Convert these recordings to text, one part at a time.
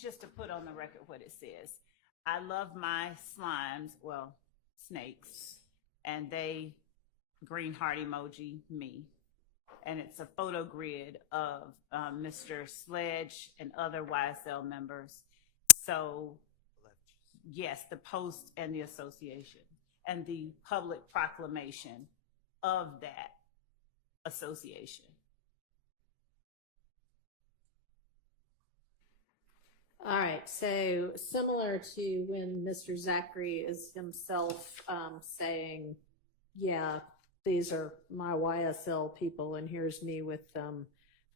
just to put on the record what it says. I love my slimes, well, snakes, and they green heart emoji me. And it's a photo grid of Mr. Sledge and other YSL members. So yes, the post and the association and the public proclamation of that association. All right, so similar to when Mr. Zachary is himself saying, yeah, these are my YSL people, and here's me with them.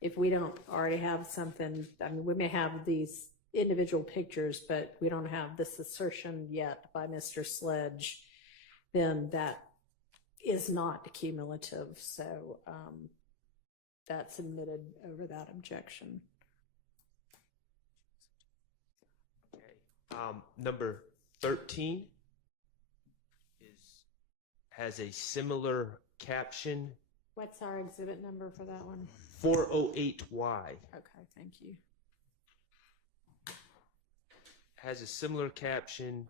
If we don't already have something, I mean, we may have these individual pictures, but we don't have this assertion yet by Mr. Sledge, then that is not cumulative. So that's admitted over that objection. Number 13 has a similar caption. What's our exhibit number for that one? 408Y. Okay, thank you. Has a similar caption,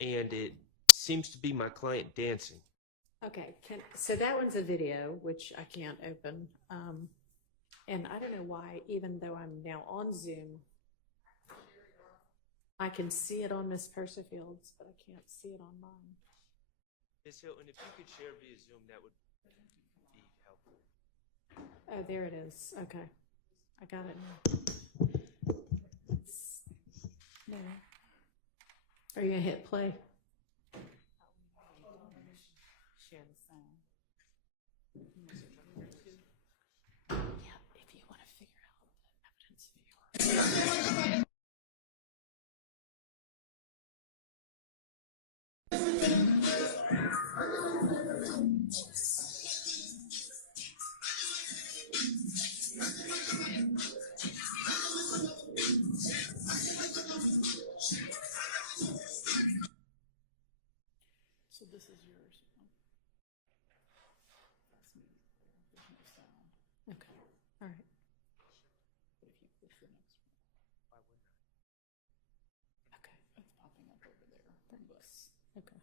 and it seems to be my client dancing. Okay, so that one's a video, which I can't open. And I don't know why, even though I'm now on Zoom, I can see it on Miss Persifield's, but I can't see it on mine. Ms. Hilton, if you could share via Zoom, that would be helpful. Oh, there it is. Okay. I got it now. No. Are you going to hit play? Share the sound. Yeah, if you want to figure out the evidence viewer. So this is yours. That's me. There's no sound. Okay. All right. But if you push the next one. Why wouldn't I? Okay. It's popping up over there. From this. Okay.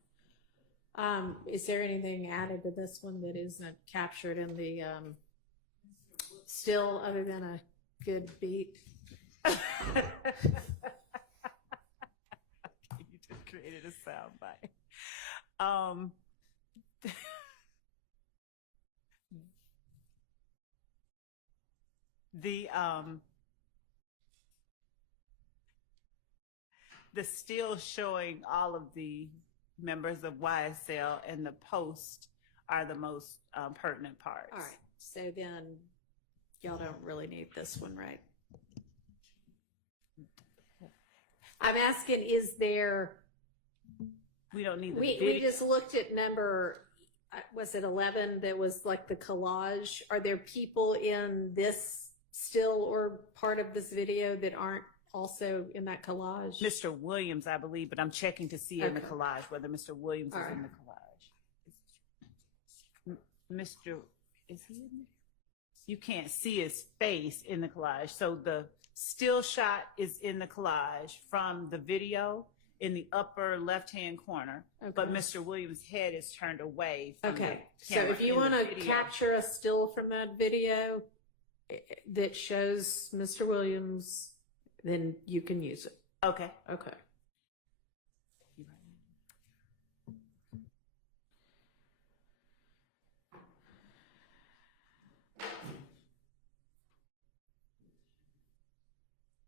Is there anything added to this one that isn't captured in the still, other than a good beat? You just created a sound bite. The still showing all of the members of YSL and the post are the most pertinent parts. All right. So then y'all don't really need this one, right? I'm asking, is there... We don't need the We video. just looked at number, was it 11, that was like the collage. Are there people in this still or part of this video that aren't also in that collage? Mr. Williams, I believe, but I'm checking to see in the Okay. collage whether Mr. Williams All is in right. the collage. Mr. Is he in there? You can't see his face in the collage. So the still shot is in the collage from the video in the upper left-hand corner, but Okay. Mr. Williams' head is turned away from Okay, the so camera if you in the want to video. capture a still from that video that shows Mr. Williams, then you can use it. Okay. Okay.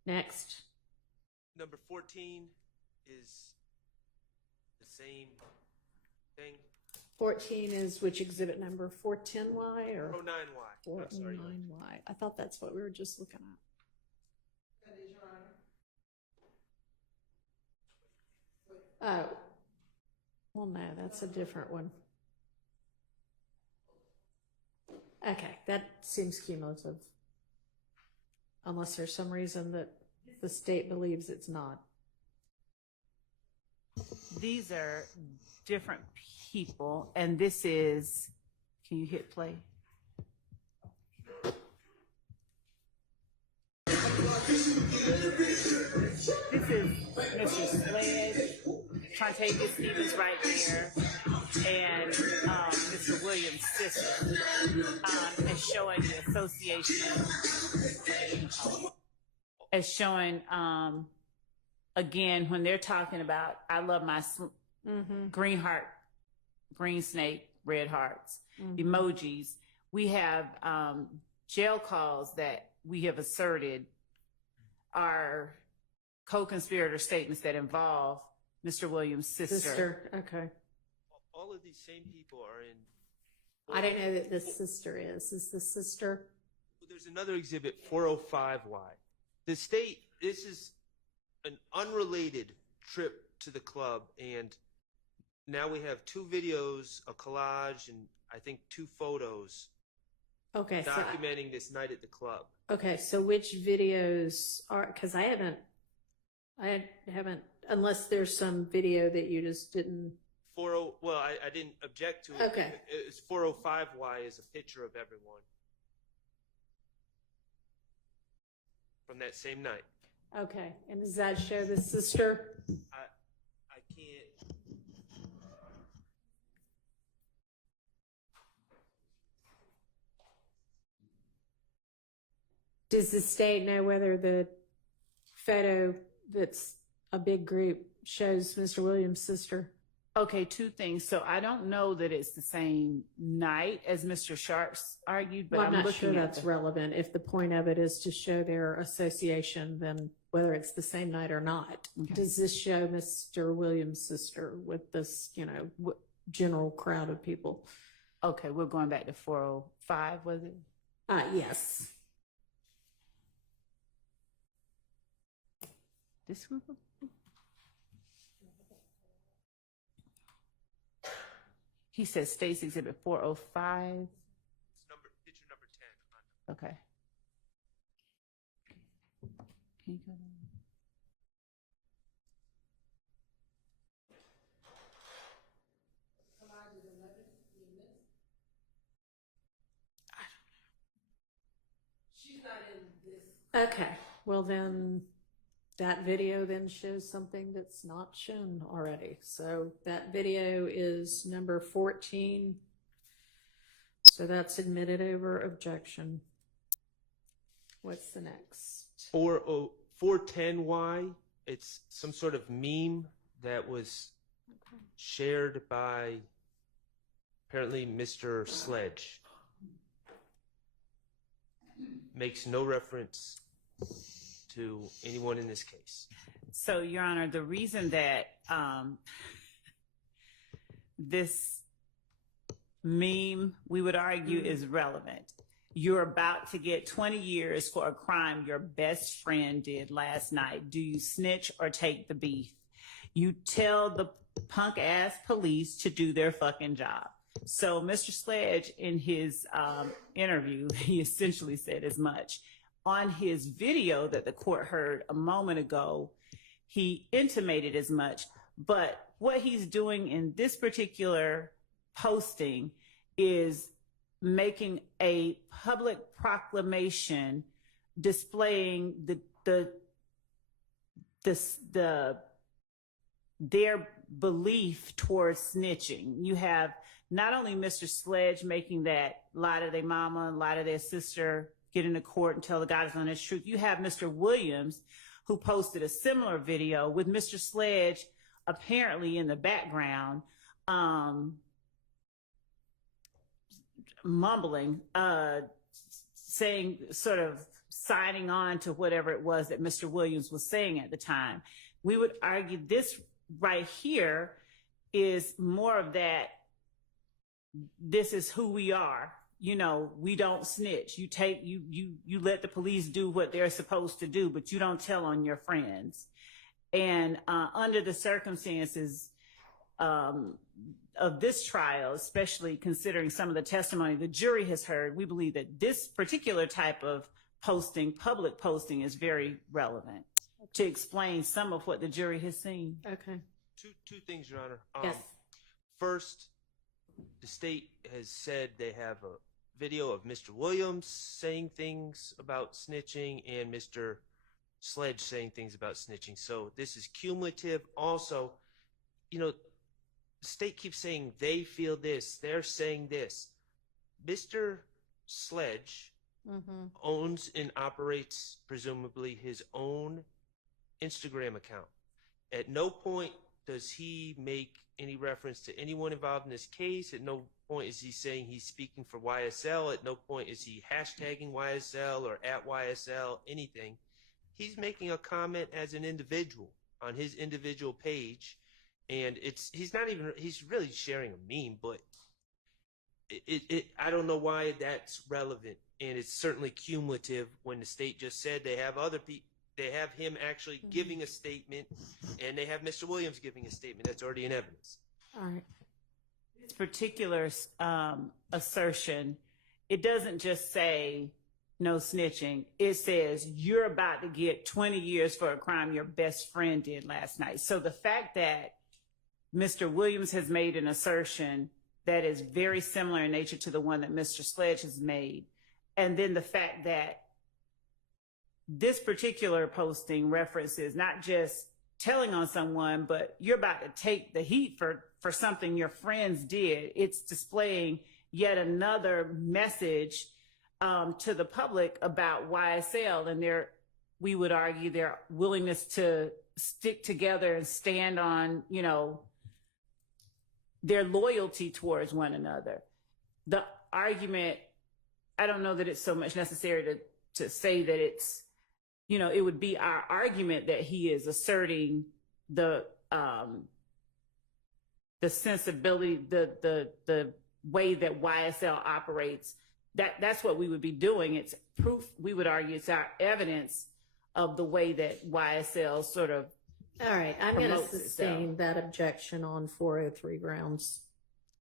Next. Number 14 is the same thing. 14 is which exhibit number? 410Y or 409Y. I'm sorry. 409Y? I thought that's what we were just looking at. That is, Your Honor. Oh. Well, no, that's a different one. Okay, that seems cumulative. Unless there's some reason that the state believes it's not. These are different people, and this is, can you hit play? is Mr. Sledge, Trontavious Stevens right there, and Mr. Williams' sister, as showing the association, as showing, again, when they're talking about, I love my green heart, green snake, red hearts, emojis, we have jail calls that we have asserted are co-conspirator statements that involve Mr. Williams' sister. Okay. All of these same people are in. I don't know that this sister is. Is the sister? Well, there's another exhibit, 405Y. This is an unrelated trip to the club, and now we have 2 videos, a collage, and I think 2 photos Okay. documenting this night at the club. Okay. So which videos are, because I haven't, unless there's some video that you just didn't. Well, I didn't object to it. Okay. It's 405Y is a picture of everyone from that same night. Okay. And does that show the sister? I can't. Does the state know whether the photo that's a big group shows Mr. Williams' sister? Okay, 2 things. So I don't know that it's the same night as Mr. Sharps argued, but Well, I'm I'm not looking sure at that's the- relevant. If the point of it is to show their association, then whether it's the same night or not. Okay. Does this show Mr. Williams' sister with this, general crowd of people? Okay, we're going back to 405, was it? Yes. This group of He says State's Exhibit 405. It's picture number 10. Okay. Can you go down? She's not in this. Okay. Well, then that video then shows something that's not shown already. So that video is number 14. So that's admitted over objection. What's the next? 410Y. It's some sort of meme that was shared by apparently Mr. Sledge. Makes no reference to anyone in this case. So, Your Honor, the reason that this meme, we would argue, is relevant. You're about to get 20 years for a crime your best friend did last night. Do you snitch or take the beef? You tell the punk ass police to do their fucking job. So Mr. Sledge, in his interview, he essentially said as much. On his video that the court heard a moment ago, he intimated as much. But what he's doing in this particular posting is making a public proclamation displaying their belief towards snitching. You have not only Mr. Sledge making that lie to their mama, lie to their sister, get into court and tell the guys on his truth. You have Mr. Williams, who posted a similar video with Mr. Sledge apparently in the background, mumbling, saying, sort of signing on to whatever it was that Mr. Williams was saying at the time. We would argue this right here is more of that, this is who we are. You know, we don't snitch. You let the police do what they're supposed to do, but you don't tell on your friends. And under the circumstances of this trial, especially considering some of the testimony the jury has heard, we believe that this particular type of posting, public posting, is very relevant to explain some of what the jury has seen. Okay. Two things, Your Honor. Yes. First, the state has said they have a video of Mr. Williams saying things about snitching and Mr. Sledge saying things about snitching. So this is cumulative. Also, you know, the state keeps saying they feel this, they're saying this. Mr. Sledge owns and operates, presumably, his own Instagram account. At no point does he make any reference to anyone involved in this case. At no point is he saying he's speaking for YSL. At no point is he hashtagging YSL or at YSL, anything. He's making a comment as an individual on his individual page. And he's really sharing a meme, but I don't know why that's relevant. And it's certainly cumulative when the state just said they have other people. They have him actually giving a statement, and they have Mr. Williams giving a statement that's already in evidence. All right. This particular assertion, it doesn't just say no snitching. It says you're about to get 20 years for a crime your best friend did last night. So the fact that Mr. Williams has made an assertion that is very similar in nature to the one that Mr. Sledge has made, and then the fact that this particular posting references not just telling on someone, but you're about to take the heat for something your friends did. It's displaying yet another message to the public about YSL and we would argue, their willingness to stick together and stand on, you know, their loyalty towards one another. The argument, I don't know that it's so much necessary to say that it's, you know, it would be our argument that he is asserting the sensibility, the way that YSL operates. That's what we would be doing. It's proof. We would argue it's our evidence of the way that YSL sort of. All right, I'm going to promotes sustain itself. that objection on 403 grounds.